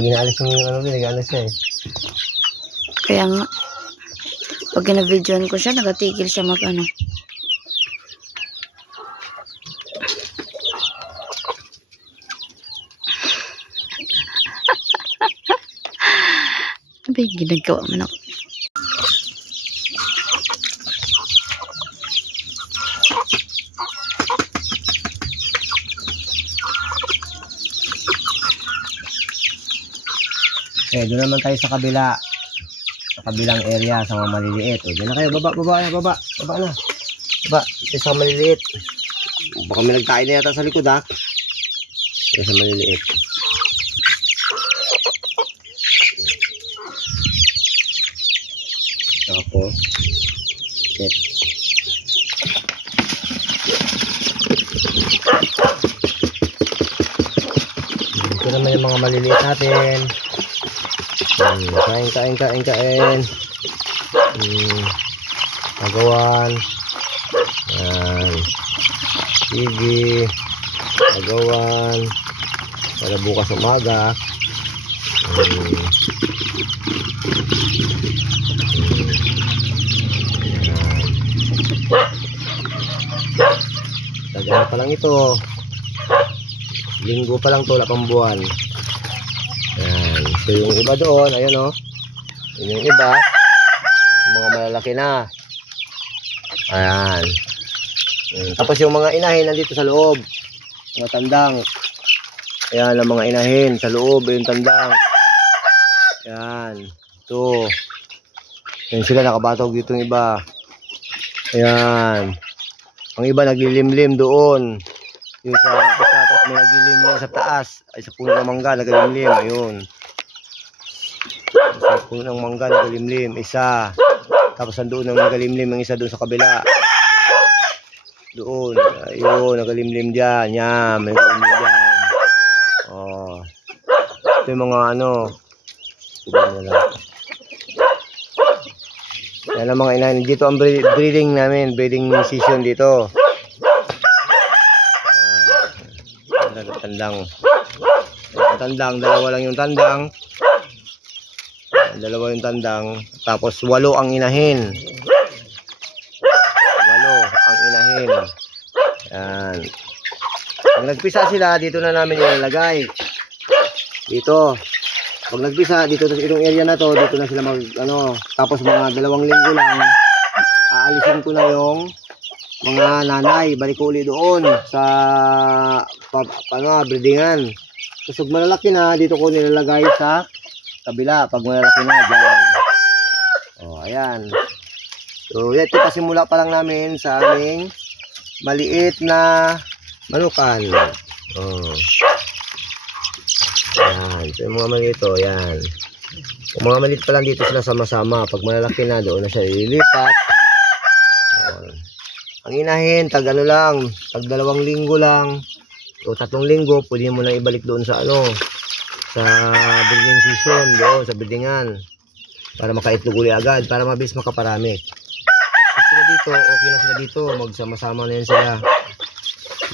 Pag inaalis yung ano din, nag-alis siya eh. Kaya nga, pag gina-videoan ko siya, nagatigil siya mag-ano. Ano ba yung ginagawa mo na? Eh, doon naman tayo sa kabila. Sa kabilang area, sa mga maliliit. O, doon na kayo. Baba na. Baba na. Baba. Ito sa maliliit. Baka may nagtain na yata sa likod, ha? Ito sa maliliit. Tapos, set. Ito naman yung mga maliliit natin. Kain. Agawan. Yan. Sige. Agawan. Para bukas umaga. Tagal pa lang ito. Linggo pa lang to, lapang buwan. Yan. So yung iba doon, ayun o. Yun yung iba. Yung mga malalaki na. Ayan. Tapos yung mga inahin nandito sa loob. Mga tandang. Ayan ang mga inahin sa loob. Yung tandang. Ayan. Ito. Yan sila nakabatog dito yung iba. Ayan. Ang iba naglilimlim doon. Yung sa tapos may naglilimlim sa taas. Ay sa puno ng mangga naglilimlim. Ayun. Sa puno ng mangga nagalimlim, isa. Tapos nandoon ang nagalimlim ang isa doon sa kabila. Doon, ayun, nagalimlim dyan. Yan, may nagalimlim dyan. Oh. Ito yung mga ano. Yan ang mga inahin. Dito ang breeding namin, breeding season dito. Tandang. Tandang, dalawa lang yung tandang. Dalawa yung tandang, tapos 8 ang inahin. 8 ang inahin. Yan. Pag nagpisa sila, dito na namin ilalagay. Dito. Pag nagpisa, dito sa itong area na to, dito na sila mag, ano, tapos mga 2 linggo lang, aalisin ko na yung mga nanay. Balik ko ulit doon sa breedingan. Tapos pag malalaki na, dito ko nilalagay sa kabila pag malalaki na dyan. Oh, ayan. So, ito pasimula pa lang namin sa aming maliit na manukan. Oh. Ayan. So, yung mga maliit, oh, ayan. Yung mga maliit pa lang dito sila sama-sama. Pag malalaki na, doon na siya ililipat. Oh. Ang inahin, tag ano lang, tag 2 linggo lang. O 3 linggo, pwede mo na ibalik doon sa ano, sa breeding season doon sa breedingan para makaitlog uli agad, para mabilis makaparami. Sila dito, okay na sila dito, magsama-sama na yan sila,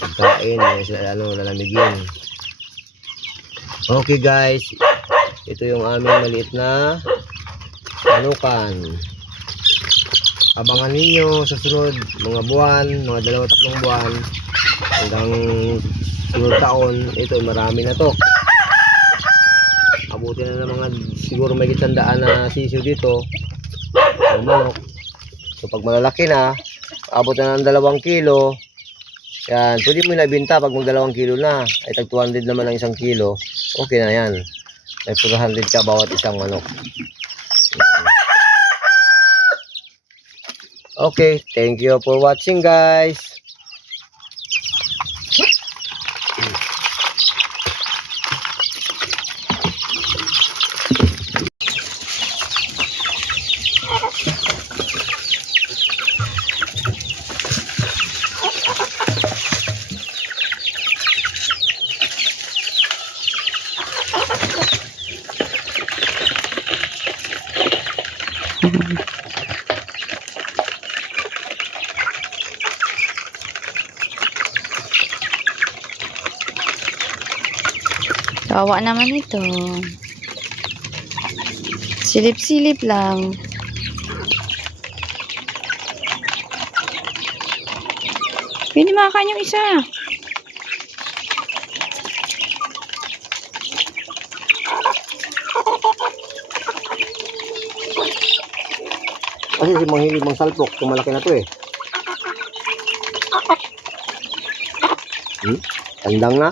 magkain na sila, ano, lalamigin. Okay guys, ito yung aming maliit na manukan. Abangan ninyo sa sunod mga buwan, mga 2-3 buwan hanggang sunod taon. Ito marami na to. Abutin na ng mga siguro may 100 na sisiw dito ang manok. So pag malalaki na, abot na ng 2 kilo, yan, pwede mo na ibenta pag mag 2 kilo na, ay tag 200 naman ang 1 kilo, okay na yan, may 400 ka bawat isang manok. Okay, thank you for watching guys. Kawawa naman ito. Silip-silip lang. Pwede makakan yung isa. Kasi si Manghilig Mang Salpok, tumalaki na to eh. Tandang na.